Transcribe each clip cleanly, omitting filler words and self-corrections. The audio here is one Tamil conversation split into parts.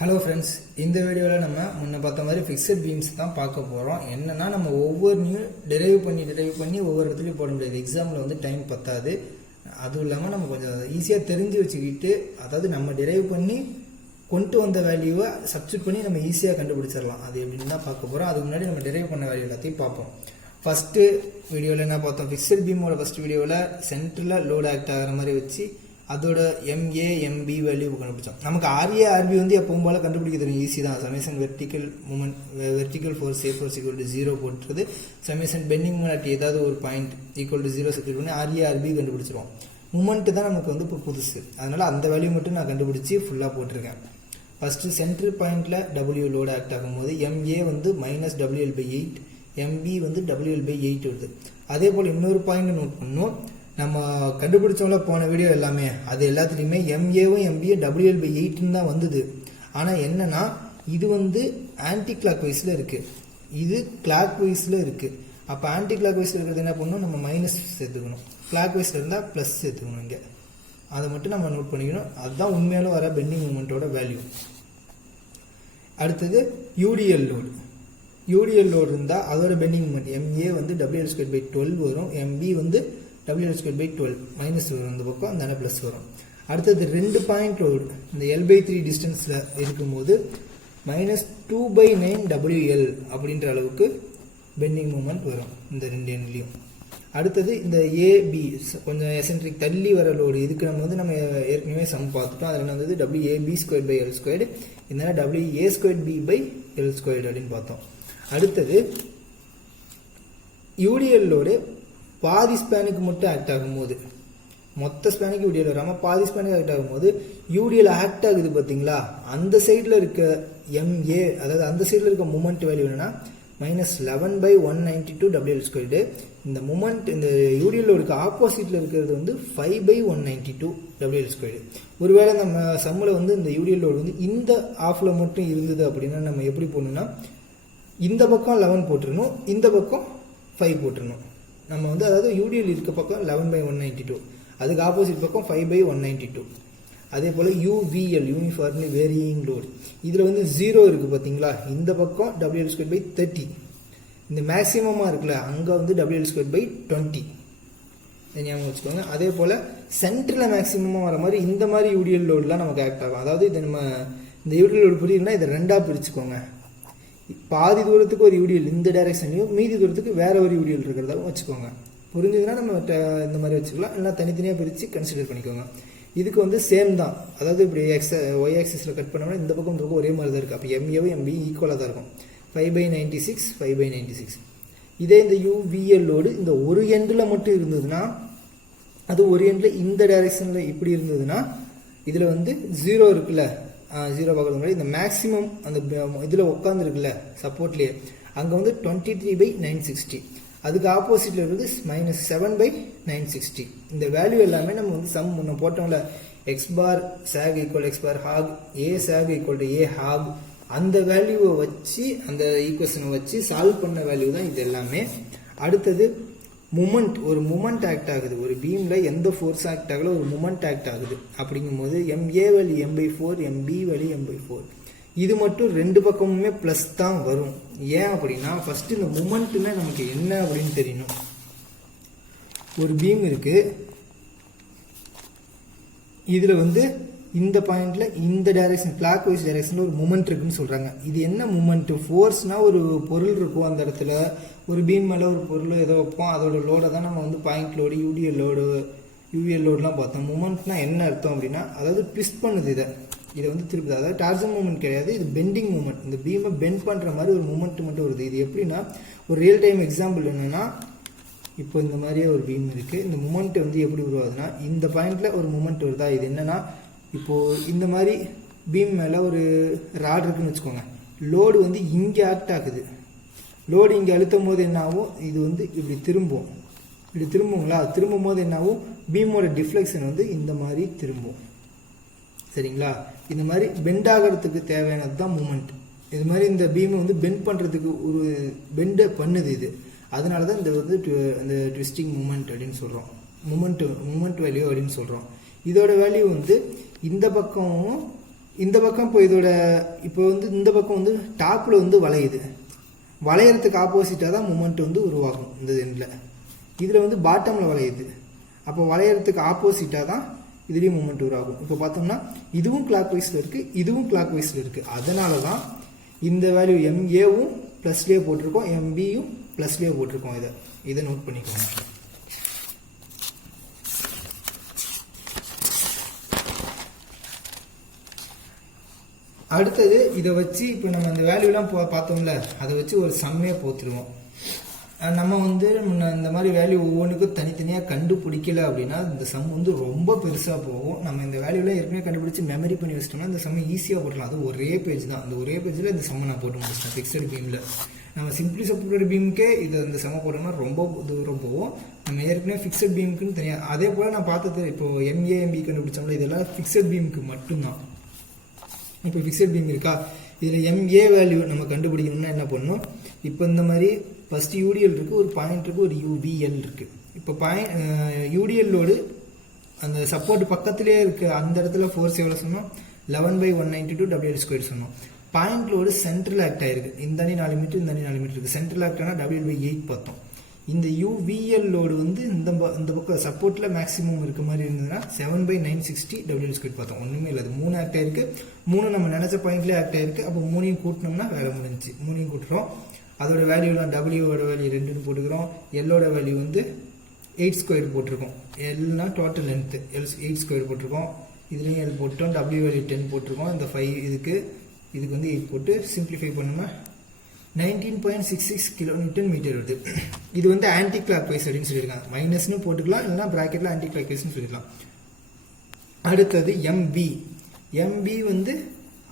ஹலோ ஃப்ரெண்ட்ஸ், இந்த வீடியோவில் நம்ம முன்ன பார்த்த மாதிரி ஃபிக்ஸட் பீம்ஸ் தான் பார்க்க போகிறோம். என்னன்னா நம்ம ஒவ்வொன்றையும் டெரைவ் பண்ணி ஒவ்வொரு இடத்துலையும் போட முடியாது. எக்ஸாமில் வந்து டைம் பத்தாது. அதுவும் இல்லாமல் நம்ம கொஞ்சம் ஈஸியாக தெரிஞ்சு வச்சுக்கிட்டு, அதாவது நம்ம டெரைவ் பண்ணி கொண்டு வந்த வேல்யூவை சப்ஸ்டியூட் பண்ணி நம்ம ஈஸியாக கண்டுபிடிச்சிடலாம். அது எப்படின்னு தான் பார்க்க போகிறோம். அதுக்கு முன்னாடி நம்ம டெரைவ் பண்ண வேல்யூ எல்லாத்தையும் பார்ப்போம். ஃபஸ்ட்டு வீடியோவில் என்ன பார்த்தோம், ஃபிக்ஸட் பீமோட ஃபஸ்ட் வீடியோவில் சென்டரில் லோடு ஆக்ட் ஆகிற மாதிரி வச்சு அதோட MA MB வேல்யூ கண்டுபிடிச்சோம். நமக்கு RA RB வந்து எப்பவும் போல கண்டுபிடிக்க தெரியும், ஈஸி தான். Summation vertical force A force equal to 0 போட்டுறது, சமேஷன் பெண்டிங் மூமெண்ட் ஏதாவது ஒரு பாயிண்ட் ஈக்குவல் டு 0 செக்யூர் பண்ணி RA RB கண்டுபிடிச்சிருவோம். மூமெண்ட் தான் நமக்கு வந்து இப்போ புதுசு, அதனால அந்த வேல்யூ மட்டும் நான் கண்டுபிடிச்சி ஃபுல்லாக போட்டிருக்கேன். ஃபர்ஸ்ட் சென்ட்ரல் பாயிண்ட்ல W லோடு ஆக்ட் ஆகும்போது MA வந்து -WL/8, MB வந்து WL/8 வருது. அதே போல் இன்னொரு பாயிண்ட் நோட் பண்ணோம், நம்ம கண்டுபிடிச்சோம்ல போன வீடியோ எல்லாமே, அது எல்லாத்துலேயுமே MAவும் MBயும் WL/8 தான் வந்தது. ஆனால் என்னன்னா இது வந்து ஆன்டி கிளாக் வைஸில் இருக்குது, இது கிளாக் வைஸில் இருக்குது. அப்போ ஆன்டி கிளாக் வைஸில் இருக்கிறது என்ன பண்ணணும், நம்ம மைனஸ் சேர்த்துக்கணும். கிளாக் வைஸில் இருந்தால் ப்ளஸ் சேர்த்துக்கணும். இங்கே அதை மட்டும் நம்ம நோட் பண்ணிக்கணும். அதுதான் உண்மையாலும் வர பெண்டிங் மூமெண்ட்டோட வேல்யூ. அடுத்தது UDL லோடு இருந்தால் அதோட பெண்டிங் மூமெண்ட் MA வந்து WL²/12 வரும், MB வந்து WL²/12 மைனஸ் வரும் இந்த பக்கம், அந்த ப்ளஸ் வரும். அடுத்தது 2 பாயிண்ட் லோடு இந்த L/3 டிஸ்டன்ஸில் இருக்கும்போது -2/9 WL அப்படின்ற அளவுக்கு பெண்டிங் மூமெண்ட் வரும் இந்த ரெண்டு எண்ட்லையும். அடுத்தது இந்த AB கொஞ்சம் எசென்ட்ரிக் தள்ளி வர லோடு, இதுக்கு நம்ம வந்து நம்ம ஏற்கனவே சம் பார்த்துட்டோம். அதில் என்ன வந்து WAB²/L², இதனால WA²B/L² அப்படின்னு பார்த்தோம். அடுத்தது UDL லோடு பாதி ஸ்பேனுக்கு மட்டும் ஆக்ட் ஆகும்போது, மொத்த ஸ்பேனுக்கு UDL வராமல் பாதி ஸ்பேனுக்கு ஆக்ட் ஆகும்போது UDL ஆக்ட் ஆகுது பார்த்தீங்களா, அந்த சைடில் இருக்க MA, அதாவது அந்த சைடில் இருக்க மூமெண்ட் வேல்யூ என்னன்னா -11/192 WL². இந்த மூமெண்ட் இந்த UDL லோடுக்கு ஆப்போசிட்டில் இருக்கிறது வந்து 5/192 WL². ஒருவேளை நம்ம சம்மில் வந்து இந்த UDL லோடு வந்து இந்த ஆஃபில் மட்டும் இருந்தது அப்படின்னா நம்ம எப்படி போடணும்னா, இந்த பக்கம் 11 போட்டுருணும், இந்த பக்கம் 5 போட்டுருணும். நம்ம வந்து அதாவது UDL இருக்க பக்கம் 11/192, அதுக்கு ஆப்போசிட் பக்கம் 5/192. அதே போல் UVL யூனிஃபார்ம்லி வேரியிங் லோடு, இதில் வந்து 0 இருக்குது பார்த்தீங்களா, இந்த பக்கம் WL²/30, இந்த மேக்ஸிமமாக இருக்குல்ல அங்கே வந்து WL²/20 ஞாபகம் வச்சுக்கோங்க. அதே போல் சென்டரில் மேக்ஸிமமாக வர மாதிரி இந்த மாதிரி UDL லோடுலாம் நமக்கு ஆக்ட் ஆகும். அதாவது இதை நம்ம இந்த UDL லோடு புரியுதுன்னா இதை ரெண்டாக பிரிச்சுக்கோங்க. பாதி தூரத்துக்கு ஒரு UDL இந்த டைரக்ஷன்லையும், மீதி தூரத்துக்கு வேற ஒரு UDL இருக்கிறதாவும் வச்சுக்கோங்க. புரிஞ்சுதுன்னா நம்ம இந்த மாதிரி வச்சுக்கலாம், இல்லை தனித்தனியாக பிரித்து கன்சிடர் பண்ணிக்கோங்க. இதுக்கு வந்து சேம் தான், அதாவது இப்படி Y ஆக்சிஸில் கட் பண்ணோம்னா இந்த பக்கம் ஒரே மாதிரி தான் இருக்குது. அப்போ MAவும் MBயும் ஈக்குவலாக தான் இருக்கும், 5/96 5/96. இதே இந்த UVL லோடு இந்த ஒரு எண்டில் மட்டும் இருந்ததுன்னா, அது ஒரு எண்டில் இந்த டைரக்ஷனில் இப்படி இருந்ததுன்னா, இதில் வந்து 0 இருக்குல்ல, 0 பார்க்கறது முன்னாடி இந்த மேக்ஸிமம் அந்த இதில் உட்காந்துருக்குல்ல சப்போர்ட்லேயே, அங்கே வந்து 23/960, அதுக்கு ஆப்போசிட்டில் இருக்குது -7/960. இந்த வேல்யூ எல்லாமே நம்ம வந்து சம் முன்ன போட்டோம்ல, X⁻ sag = X⁻ hog, A sag = A hog, அந்த வேல்யூவை வச்சு அந்த ஈக்குவேஷனை வச்சு சால்வ் பண்ண வேல்யூ தான் இது எல்லாமே. அடுத்தது மூமெண்ட், ஒரு மூமெண்ட் ஆக்ட் ஆகுது, ஒரு பீமில் எந்த ஃபோர்ஸ் ஆக்ட் ஆகல, ஒரு மூமெண்ட் ஆக்ட் ஆகுது. அப்படிங்கும்போது MA value M/4, MB value M/4. இது மட்டும் ரெண்டு பக்கமுமே ப்ளஸ் தான் வரும். ஏன் அப்படின்னா, ஃபர்ஸ்ட் இந்த மூமெண்ட்னா நமக்கு என்ன அப்படின்னு தெரியணும். ஒரு பீம் இருக்கு, இதில் வந்து இந்த பாயிண்ட்ல இந்த டைரக்ஷன் கிளாக் வைஸ் டைரக்ஷன்ல ஒரு மூமெண்ட் இருக்குன்னு சொல்றாங்க. இது என்ன மூமெண்ட்? ஃபோர்ஸ்னா ஒரு பொருள் இருக்கும் அந்த இடத்துல, ஒரு பீம் மேலே ஒரு பொருள் ஏதோ வைப்போம், அதோட லோடை தான் நம்ம வந்து point load, UDL load, UVL லோடுலாம் பார்த்தோம். மூமெண்ட்னா என்ன அர்த்தம் அப்படின்னா, அதாவது ட்விஸ்ட் பண்ணுது, இதை வந்து திருப்பி, அதாவது டார்சன் மூமெண்ட் கிடையாது, இது பெண்டிங் மூமெண்ட். இந்த பீமை பெண்ட் பண்ணுற மாதிரி ஒரு மூமெண்ட் மட்டும் வருது. இது எப்படின்னா, ஒரு ரியல் டைம் எக்ஸாம்பிள் என்னன்னா, இப்போ இந்த மாதிரியே ஒரு பீம் இருக்குது, இந்த மூமெண்ட் வந்து எப்படி உருவாகுதுன்னா, இந்த பாயிண்ட்ல ஒரு மூமெண்ட் வருதா, இது என்னன்னா, இப்போது இந்த மாதிரி பீம் மேலே ஒரு ராட் இருக்குன்னு வச்சுக்கோங்க, லோடு வந்து இங்கே ஆக்ட் ஆகுது, லோடு இங்கே அழுத்தும் போது என்ன ஆகும், இது வந்து இப்படி திரும்புங்களா, திரும்பும் போது என்ன ஆகும், பீமோட டிஃப்ளெக்ஷன் வந்து இந்த மாதிரி திரும்பும். சரிங்களா, இந்த மாதிரி பெண்ட் ஆகிறதுக்கு தேவையானது தான் மூமெண்ட். இது மாதிரி இந்த பீமை வந்து பெண்ட் பண்ணுறதுக்கு ஒரு பெண்டை பண்ணுது இது, அதனால தான் இந்த வந்து இந்த ட்விஸ்டிங் மூமெண்ட் அப்படின்னு சொல்கிறோம், மூமெண்ட் வேல்யூ அப்படின்னு சொல்கிறோம். இதோட வேல்யூ வந்து இந்த பக்கமும் இந்த பக்கம் இப்போ இதோட இப்போ வந்து இந்த பக்கம் வந்து டாப்பில் வந்து வளையுது, வளையறதுக்கு ஆப்போசிட்டாக தான் மூமெண்ட் வந்து உருவாகும். இந்த எண்டில் இதில் வந்து பாட்டமில் வளையுது, அப்போ வளையறதுக்கு ஆப்போசிட்டாக தான் இதுலேயும் மூமெண்ட் உருவாகும். இப்போ பார்த்தோம்னா இதுவும் கிளாக் வைஸில் இருக்குது, இதுவும் கிளாக் வைஸில் இருக்குது. அதனால தான் இந்த வேல்யூ எம்ஏவும் ப்ளஸ்லேயே போட்டிருக்கோம், எம்பியும் ப்ளஸ்லேயே போட்டிருக்கோம். இதை நோட் பண்ணிக்கோங்க. அடுத்தது இதை வச்சு இப்போ நம்ம இந்த வேல்யூலாம் பார்த்தோம்ல, அதை வச்சு ஒரு சம்மே போத்துருவோம். நம்ம வந்து இந்த மாதிரி வேல்யூ ஒவ்வொன்றுக்கும் தனித்தனியாக கண்டுபிடிக்கல அப்படின்னா இந்த சம் வந்து ரொம்ப பெருசாக போகும். நம்ம இந்த வேல்யூலாம் ஏற்கனவே கண்டுபிடிச்சி மெமரி பண்ணி வச்சிட்டோம்னா இந்த சம்மை ஈஸியாக போடலாம். அது ஒரே பேஜ் தான், அந்த ஒரே பேஜில் இந்த சம்மை நான் போட்டு முடிச்சிட்டேன். ஃபிக்ஸட் பீமில் நம்ம சிம்பிளி சப்போர்ட்டட் பீமுக்கே இந்த சம்மை போட்டோம்னா ரொம்ப தூரம் போகும். நம்ம ஏற்கனவே ஃபிக்ஸட் பீமுக்குன்னு தனியாக, அதே போல் நான் பார்த்தது இப்போ எம்ஏஎம்பி கண்டுபிடிச்சோம்ல, இதெல்லாம் ஃபிக்ஸட் பீமுக்கு மட்டும்தான். இப்போ ஃபிக்ஸட் பீம் இருக்கா, இதில் எம்ஏ வேல்யூ நம்ம கண்டுபிடிக்கணும்னா என்ன பண்ணணும், இப்போ இந்த மாதிரி ஃபஸ்ட்டு யூடிஎல் இருக்குது, ஒரு பாயிண்ட் இருக்குது, ஒரு யூவிஎல் இருக்குது. இப்போ யூடிஎல்லோடு அந்த சப்போர்ட் பக்கத்துலேயே இருக்குது, அந்த இடத்துல ஃபோர்ஸ் எவ்வளோ சொன்னோம், 11/192 WL² சொன்னோம். பாயிண்ட் லோடு சென்ட்ரல் ஆக்ட் ஆயிருக்கு, இந்த அணி 4 மீட்டர், இந்த அணி 4 மீட்டர் இருக்குது. சென்ட்ரல் ஆக்டானா WL/8 பார்த்தோம். இந்த யூவிஎல் லோடு வந்து இந்த பக்கம் சப்போர்ட்டில் மேக்ஸிமம் இருக்க மாதிரி இருந்ததுன்னா 7/960 WL² பார்த்தோம். ஒன்றுமே இல்லை, அது 3 ஆக்ட் ஆயிருக்கு. 3 நம்ம நினச்ச பாயிண்ட்லேயே ஆக்ட் ஆயிருக்கு. அப்போ 3ஐயும் கூட்டினோம்னா வேலை முடிஞ்சிச்சு. 3ஐயும் கூட்டுறோம். அதோட வேல்யூலாம் டபிள்யூவோட வேல்யூ 2ன்னு போட்டுக்கிறோம். எல்லோட வேல்யூ வந்து 8² போட்டிருக்கோம். எல்னா டோட்டல் லென்த்து, 8² போட்டிருக்கோம். இதுலேயும் எல் போட்டோம், டபிள்யூ வேல்யூ 10 போட்டிருக்கோம். இந்த 5 இதுக்கு வந்து 8 போட்டு சிம்பிளிஃபை பண்ணோம்னா 19.66 கிலோமீட்டர் மீட்டர் வருது. இது வந்து ஆன்டி கிளாக் வைஸ் அப்படின்னு சொல்லியிருக்காங்க. மைனஸ்னு போட்டுக்கலாம், இல்லைனா ப்ராக்கெட்டில் ஆன்டி கிளாக் வைஸ்னு சொல்லிக்கலாம். அடுத்தது எம்பி வந்து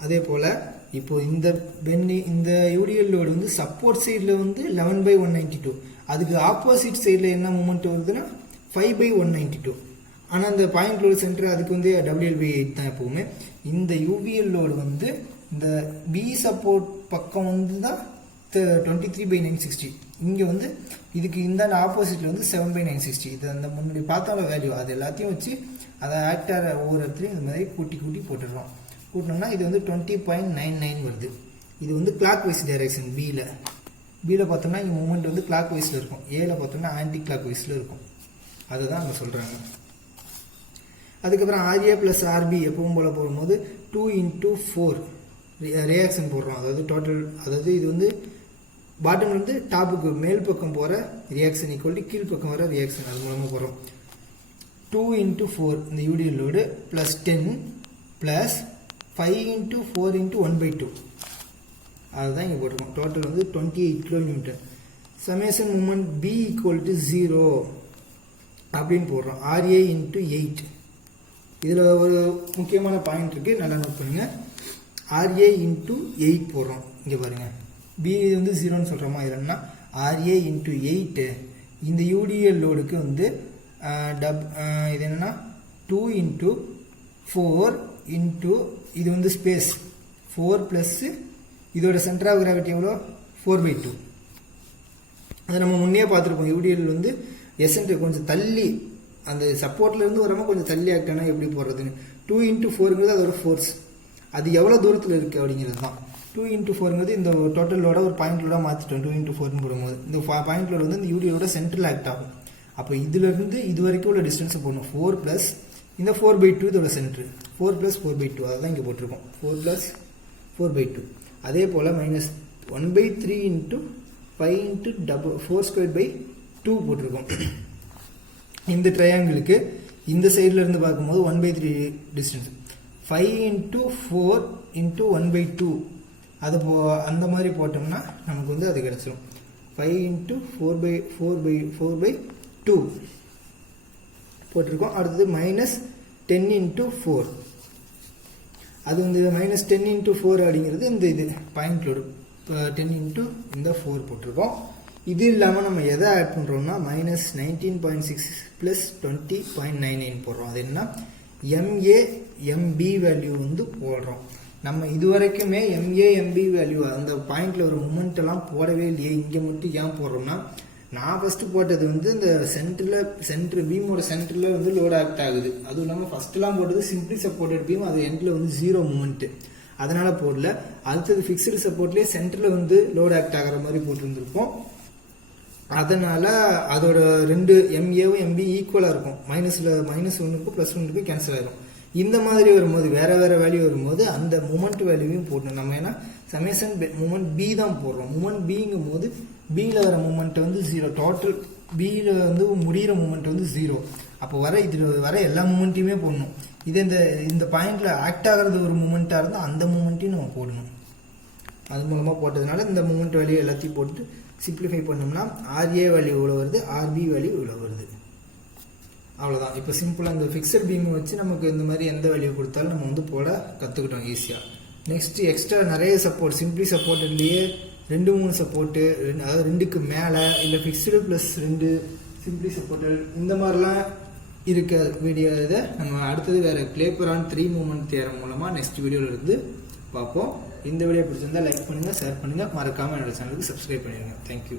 அதே போல் இப்போ இந்த யூடிஎல் லோடு வந்து சப்போர்ட் சைடில் வந்து 11/192, அதுக்கு ஆப்போசிட் சைடில் என்ன மூமெண்ட் வருதுன்னா 5/192. ஆனால் அந்த பாயிண்ட் லோடு சென்டர் அதுக்கு வந்து WL/8 தான் எப்பவுமே. இந்த யூவிஎல் லோடு வந்து இந்த பி சப்போர்ட் பக்கம் வந்து தான் 23/960. இங்கே வந்து இதுக்கு இந்த ஆப்போசிட்டில் வந்து 7/960. இது அந்த முன்னாடி பார்த்தாலும் வேல்யூ அது எல்லாத்தையும் வச்சு அதை ஆக்டார ஒவ்வொரு இடத்துலையும் இந்த மாதிரி கூட்டி போட்டுடுறோம். கூட்டினோம்னா இது வந்து 20.99 வருது. இது வந்து கிளாக் வைஸ் டைரக்ஷன். பியில் பார்த்தோம்னா இங்கே மூமெண்ட் வந்து கிளாக் வைஸில் இருக்கும், ஏல பார்த்தோம்னா ஆன்டி கிளாக் வைஸில் இருக்கும். அதுதான் அங்கே சொல்கிறாங்க. அதுக்கப்புறம் RA + RB எப்பவும் போல் போடும்போது 2x4 ரியாக்ஷன் போடுறோம். அதாவது இது வந்து பாட்டம்ல இருந்து டாப்புக்கு மேல் பக்கம் போகிற ரியாக்ஷன் ஈக்குவல் டு கீழ் பக்கம் வர ரியாக்ஷன், அது மூலமாக போடுறோம். 2x4 இந்த யூடிஎல் லோடு +10 + 5x4 × 1/2 அதுதான் இங்கே போட்டிருக்கோம். டோட்டல் வந்து 28 கிலோமீட்டர். சமேஷன் மூமெண்ட் B = 0 அப்படின்னு போடுறோம். RA × 8. இதில் ஒரு முக்கியமான பாயிண்ட் இருக்குது, நல்லா நோட் பண்ணுங்கள். RA × 8 போடுறோம். இங்கே பாருங்கள், B வந்து 0ன்னு சொல்கிறோமா, இல்லைன்னா RA × 8 இந்த யூடிஎல் லோடுக்கு வந்து இது என்னென்னா 2x4 இது வந்து ஸ்பேஸ் 4 + இதோட சென்டர் ஆஃப் கிராவிட்டி எவ்வளோ 4/2. அதை நம்ம முன்னே பார்த்துருப்போம். யூடிஎல் வந்து எசன்ட் கொஞ்சம் தள்ளி அந்த சப்போர்ட்லேருந்து வராமல் கொஞ்சம் தள்ளி ஆக்டானா எப்படி போடுறதுன்னு. 2x4ங்கிறது அதோட ஃபோர்ஸ், அது எவ்வளோ தூரத்தில் இருக்குது அப்படிங்கிறது தான். 2x4ங்கிறது இந்த டோட்டல் லோட ஒரு பாயிண்ட் லோட மாற்றிட்டோம். 2x4ன்னு போடும்போது இந்த பாயிண்ட் லோட வந்து இந்த யூடிஎலோட சென்ட்ரல் ஆக்ட் ஆகும். அப்போ இதுலேருந்து இது வரைக்கும் உள்ள டிஸ்டன்ஸை போடணும். 4 + இந்த 4/2 இதோட சென்ட்ரு 4 + 4/2 அதை தான் இங்கே போட்டிருக்கோம். 4 + 4/2. அதே போல் -1/3 × 5 × 4² / 2 போட்டிருக்கோம். இந்த ட்ரையாங்கிளுக்கு இந்த சைடில் இருந்து பார்க்கும்போது 1/3 டிஸ்டன்ஸ், 5 × 4 × 1/2 அது அந்த மாதிரி போட்டோம்னா நமக்கு வந்து அது கிடச்சிடும். 5 × 4/2 போட்டிருக்கோம். அடுத்தது -10 × 4 அது வந்து -10 × 4 அப்படிங்கிறது இந்த இது பாயிண்ட் லோடு 10 × இந்த 4 போட்டிருக்கோம். இது இல்லாமல் நம்ம எதை ஆட் பண்ணுறோம்னா -19.6 + 20.99 போடுறோம். அது என்ன MB வேல்யூ வந்து போடுறோம். நம்ம இது வரைக்குமே MB வேல்யூ அந்த பாயிண்டில் ஒரு மூமெண்ட் எல்லாம் போடவே இல்லையே, இங்கே மட்டும் ஏன் போடுறோம்னா நான் ஃபஸ்ட்டு போட்டது வந்து இந்த சென்டர் பீமோட சென்டரில் வந்து லோட் ஆக்ட் ஆகுது. அதுவும் இல்லாமல் ஃபஸ்ட்டுலாம் போட்டது சிம்பிளி சப்போர்ட்டட் பீம், அது எண்டில் வந்து 0 மூமெண்ட்டு, அதனால போடல. அடுத்தது ஃபிக்ஸ்டு சப்போர்ட்லேயே சென்டரில் வந்து லோட் ஆக்ட் ஆகிற மாதிரி போட்டிருந்துருப்போம். அதனால அதோட 2 MAவும் MB ஈக்குவலாக இருக்கும். -1க்கும் +1க்கும் கேன்சல் ஆயிரும். இந்த மாதிரி வரும்போது வேற வேல்யூ வரும்போது அந்த மூமெண்ட் வேல்யூவையும் போடணும் நம்ம. ஏன்னா சமேஷன் மூமெண்ட் பி தான் போடுறோம். மூமெண்ட் பிங்கும் போது பியில் வர மூமெண்ட் வந்து 0, டோட்டல் பியில் வந்து முடிகிற மூமெண்ட் வந்து 0. அப்போ வர எல்லா மூமெண்ட்டையுமே போடணும். இதே இந்த பாயிண்ட்ல ஆக்ட் ஆகிறது ஒரு மூமெண்ட்டாக இருந்தால் அந்த மூமெண்ட்டையும் நம்ம போடணும். அது மூலமாக போட்டதுனால இந்த மூமெண்ட் வேல்யூ எல்லாத்தையும் போட்டு சிம்பிளிஃபை பண்ணோம்னா RA வேல்யூ இவ்வளோ வருது, RB வேல்யூ இவ்வளோ வருது. அவ்வளோதான். இப்போ சிம்பிளாக இந்த ஃபிக்ஸட் பீமை வச்சு நமக்கு இந்த மாதிரி எந்த வேல்யூ கொடுத்தாலும் நம்ம வந்து போட கற்றுக்கிட்டோம் ஈஸியாக. நெக்ஸ்ட் எக்ஸ்ட்ரா நிறைய சப்போர்ட், சிம்பிளி சப்போர்ட்லேயே 2-3 சப்போர்ட்டு, அதாவது 2க்கு மேலே இல்லை ஃபிக்ஸ்டு +2 சிம்பிளி சப்போர்ட்டட் இந்த மாதிரிலாம் இருக்க வீடியோ. இதை நம்ம அடுத்தது வேறு கிளேப்பரான் 3 மூமெண்ட் தியரம் மூலமாக நெக்ஸ்ட் வீடியோவில் இருந்து பார்ப்போம். இந்த வீடியோ பிடிச்சிருந்தா லைக் பண்ணுங்கள், ஷேர் பண்ணுங்கள், மறக்காமல் என்னோட சேனலுக்கு சப்ஸ்கிரைப் பண்ணிடுங்க. தேங்க்யூ.